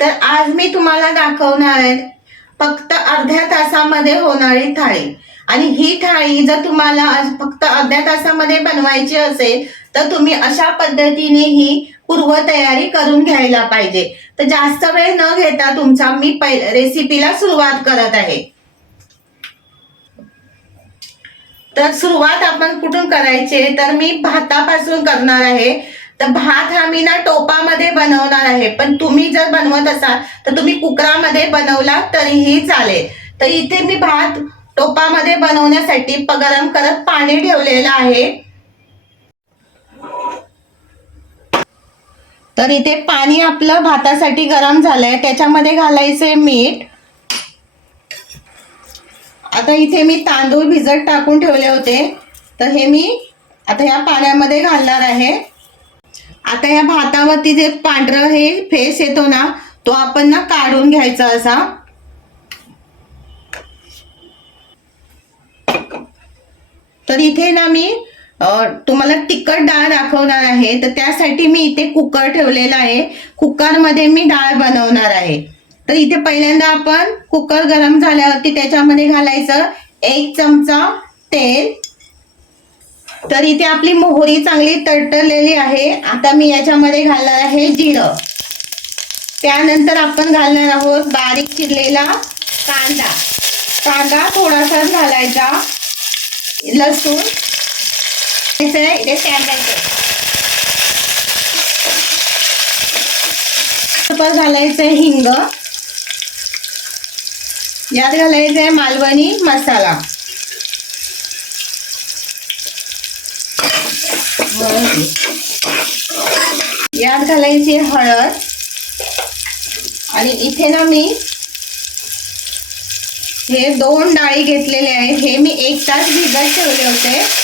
तर आज मी तुम्हाला दाखवणार आहे फक्त अर्ध्या तासामध्ये होणारी थाळी। आणि ही थाळी जर तुम्हाला आज फक्त अर्ध्या तासामध्ये बनवायची असेल तर तुम्ही अशा पद्धतीने ही पूर्वतयारी करून घ्यायला पाहिजे। तर जास्त वेळ न घेता तुमचा मी रेसिपीला सुरुवात करत आहे। तर सुरुवात आपण कुठून करायची तर मी भातापासून करणार आहे। तर भात हा मी ना टोपामध्ये बनवणार आहे, पण तुम्ही जर बनवत असाल तर तुम्ही कुकरामध्ये बनवला तरीही चालेल। तर इथे मी भात टोपामध्ये बनवण्यासाठी गरम करत पाणी ठेवलेलं आहे। तर इथे पाणी आपलं भातासाठी गरम झालंय, त्याच्यामध्ये घालायचंय मीठ। आता इथे मी तांदूळ भिजत टाकून ठेवले होते, तर हे मी आता या पाण्यामध्ये घालणार आहे। आता या भातावरती जे पांढरं हे फेस येतो ना, तो आपण ना काढून घ्यायचा असा। तर इथे ना मी तुम्हाला तिखट डाळ दाखवणार आहे, तर त्यासाठी मी इथे कुकर ठेवलेला आहे। कुकर मध्ये मी डाळ बनवणार आहे। तर इथे पहिल्यांदा आपण कुकर गरम झाल्यावरती त्याच्यामध्ये घालायचं 1 चमचा तेल। तर इथे आपली मोहरी चांगली तडतडलेली आहे। आता मी याच्यामध्ये घालणार आहे जिरं। त्यानंतर आपण घालणार आहोत बारीक चिरलेला कांदा। कांदा थोडासा घालायचा, लसूण इथे घालायचंय हिंग, यात घालायचंय मालवणी मसाला, यात घालायची हळद। आणि इथे ना मी हे 2 डाळी घेतलेले आहेत, हे मी 1 तास भिजत ठेवले होते।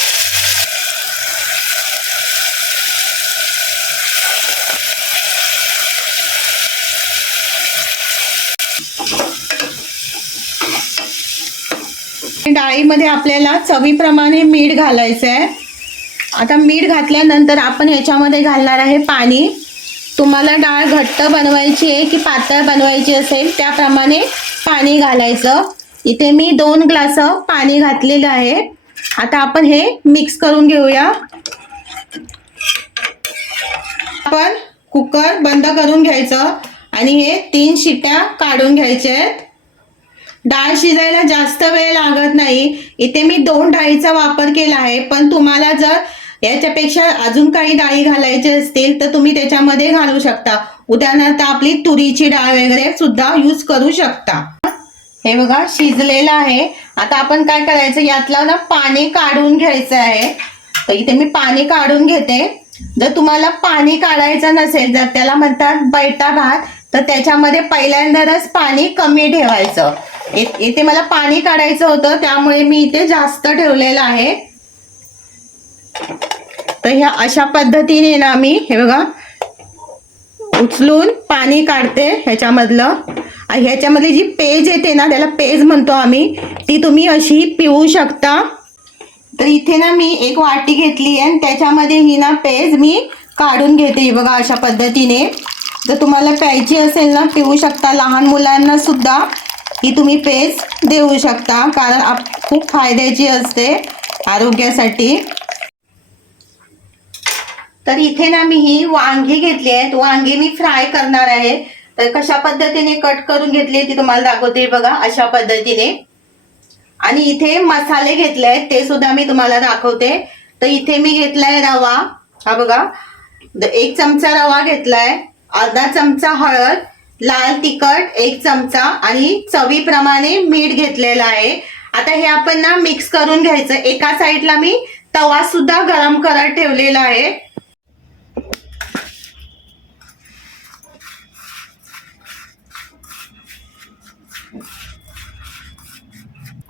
डाळीमध्ये आपल्याला चवीप्रमाणे मीठ घालायचं आहे। आता मीठ घातल्यानंतर आपण याच्यामध्ये घालणार आहे पाणी। तुम्हाला डाळ घट्ट बनवायची आहे की पातळ बनवायची असेल त्याप्रमाणे पाणी घालायचं। इथे मी 2 ग्लास पाणी घातलेलं आहे। आता आपण हे मिक्स करून घेऊया। आपण कुकर बंद करून घ्यायचं आणि हे 3 शिट्ट्या काढून घ्यायच्या आहेत। डाळ शिजायला जास्त वेळ लागत नाही। इथे मी 2 डाळीचा वापर केला आहे, पण तुम्हाला जर याच्यापेक्षा अजून काही डाळी घालायचे असतील तर तुम्ही त्याच्यामध्ये घालू शकता। उदाहरणार्थ आपली तुरीची डाळ वगैरे सुद्धा यूज करू शकता। हे बघा शिजलेलं आहे। आता आपण काय करायचं, यातलं ना पाणी काढून घ्यायचं आहे। तर इथे मी पाणी काढून घेते। जर तुम्हाला पाणी काढायचं नसेल, जर त्याला म्हणतात बैठा भात, तर त्याच्यामध्ये पहिल्यांदाच पाणी कमी ठेवायचं। इथे मला पाणी काढायचं होतं त्यामुळे मी इथे जास्त ठेवलेलं आहे। तर ह्या अशा पद्धतीने ना मी हे बघा उचलून पाणी काढते ह्याच्यामधलं। ह्याच्यामधली जी पेज येते ना, त्याला पेज म्हणतो आम्ही, ती तुम्ही अशी पिळू शकता। तर इथे ना मी 1 वाटी घेतली आहे, त्याच्यामध्ये ही ना पेज मी काढून घेते बघा अशा पद्धतीने। जर तुम्हाला प्यायची असेल ना पिऊ शकता, लहान मुलांना सुद्धा ही तुम्ही पेज देऊ शकता, कारण खूप फायद्याची असते आरोग्यासाठी। तर इथे ना मी ही वांगी घेतली आहेत, वांगी मी फ्राय करणार आहे। तर कशा पद्धतीने कट करून घेतली ती तुम्हाला दाखवते बघा अशा पद्धतीने। आणि इथे मसाले घेतले आहेत ते सुद्धा मी तुम्हाला दाखवते। तर इथे मी घेतलाय रवा, हा बघा 1 चमचा रवा घेतलाय, अर्धा चमचा हळद, लाल तिखट 1 चमचा आणि चवीप्रमाणे मीठ घेतलेलं आहे। आता हे आपण ना मिक्स करून घ्यायचं। एका साईडला मी तवा सुद्धा गरम करत ठेवलेला आहे।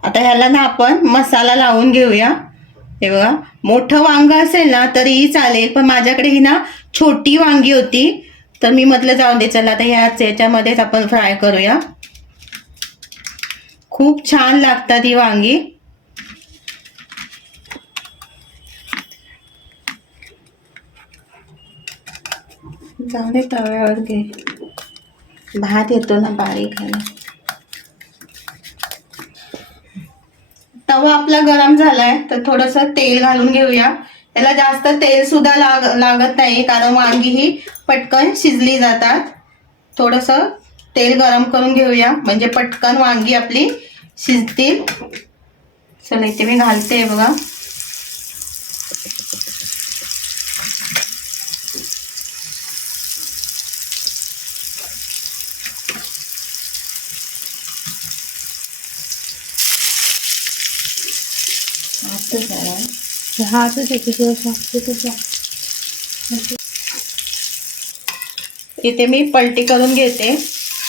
आता ह्याला ना आपण मसाला लावून घेऊया। हे बघा मोठं वांग असेल ना तरीही चालेल, पण माझ्याकडे ही ना छोटी वांगी होती, तर मी म्हटलं जाऊन दे, चला आता ह्याच्यामध्येच आपण फ्राय करूया। खूप छान लागतात ही वांगी। जाऊ दे तव्यावर घे। भात येतो ना बारीक आहे. तवा आपला गरम झालाय तर थोडंसं तेल घालून घेऊया. त्याला जास्त तेल सुद्धा लागत नाही कारण वांगी ही पटकन शिजली जातात. थोडंसं तेल गरम करून घेऊया म्हणजे पटकन वांगी आपली शिजतील. चला इथे मी घालते बघा. इथे मी पलटी करून घेते.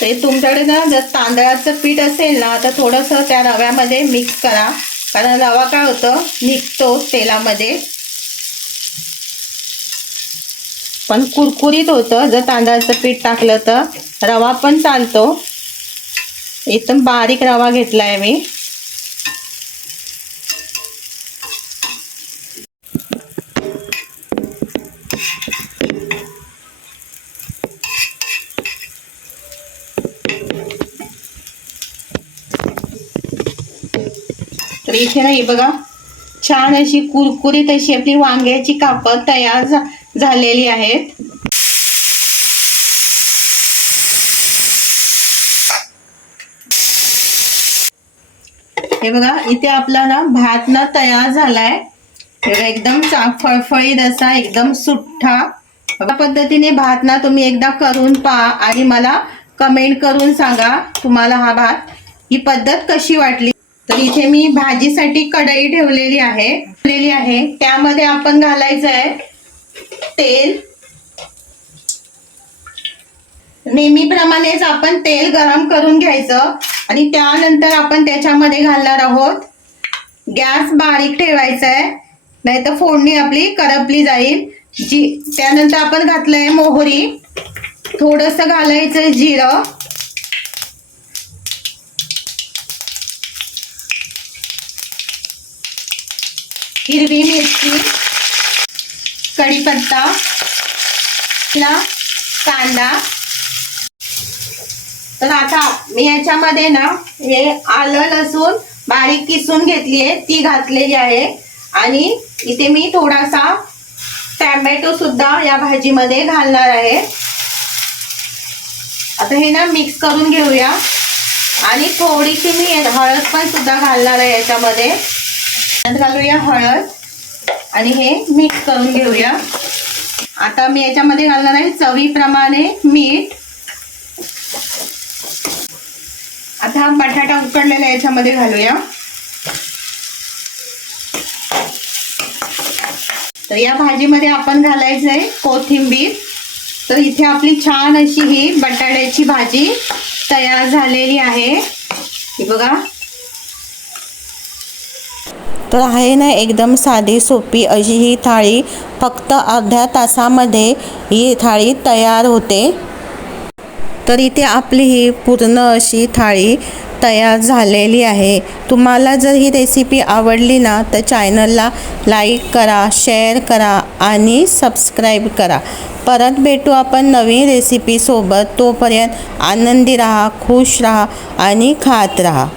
तर तुमच्याकडे ना जर तांदळाचं पीठ असेल ना तर थोडंसं त्या रव्यामध्ये मिक्स करा कारण रवा काय होतं निघतो तेलामध्ये पण कुरकुरीत होतं जर तांदळाचं पीठ टाकलं तर. रवा पण चालतो. एकदम बारीक रवा घेतलाय मी. तर इथे ना ही बघा छान अशी कुरकुरीत अशी आपली वांग्याची कापं तयार झालेली आहेत. हे बघा इथे आपला ना भात ना तयार झालाय. एकदम फळफळीत असा एकदम सुट्टा. या पद्धतीने भात ना तुम्ही एकदा करून पहा आणि मला कमेंट करून सांगा तुम्हाला हा भात ही पद्धत कशी वाटली. तर इथे मी भाजीसाठी कढई ठेवलेली आहे. त्यामध्ये आपण घालायचं आहे तेल. नेहमीप्रमाणेच आपण तेल गरम करून घ्यायचं आणि त्यानंतर आपण त्याच्यामध्ये घालणार आहोत. गॅस बारीक ठेवायचा आहे नाहीतर फोडणी आपली करपली जाईल. त्यानंतर आपण घातलंय मोहरी. थोडंसं घालायचं जिरं. हिरवी मिरची, कढीपत्ता, कांदा. तर आता मी याच्यामध्ये ना हे आलं लसूण बारीक किसून घेतली आहे ती घातलेली आहे आणि इथे मी थोडासा टोमॅटो सुद्धा या भाजीमध्ये घालणार आहे. आता हे ना मिक्स करून घेऊया आणि थोडीशी मी हळद पण सुद्धा घालणार आहे याच्यामध्ये. घालूया हळद आणि हे मिक्स करून घेऊया. आता मी याच्यामध्ये घालणार आहे चवीप्रमाणे मीठ. आता हा बटाटा उकडलेला याच्यामध्ये घालूया. तर या भाजीमध्ये आपण घालायचं आहे कोथिंबीर. तर इथे आपली छान अशी ही बटाट्याची भाजी तयार झालेली आहे. ही बघा. तर आहे ना एकदम साधी सोपी अशी ही थाळी. फक्त अर्ध्या तासामध्ये ही थाळी तयार होते. तर इथे आपली ही पूर्ण अशी थाळी तयार झालेली आहे. तुम्हाला जर ही रेसिपी आवडली ना तर चॅनलला लाईक करा, शेअर करा आणि सबस्क्राईब करा. परत भेटू आपण नवीन रेसिपीसोबत. तोपर्यंत आनंदी राहा, खुश राहा आणि खात राहा.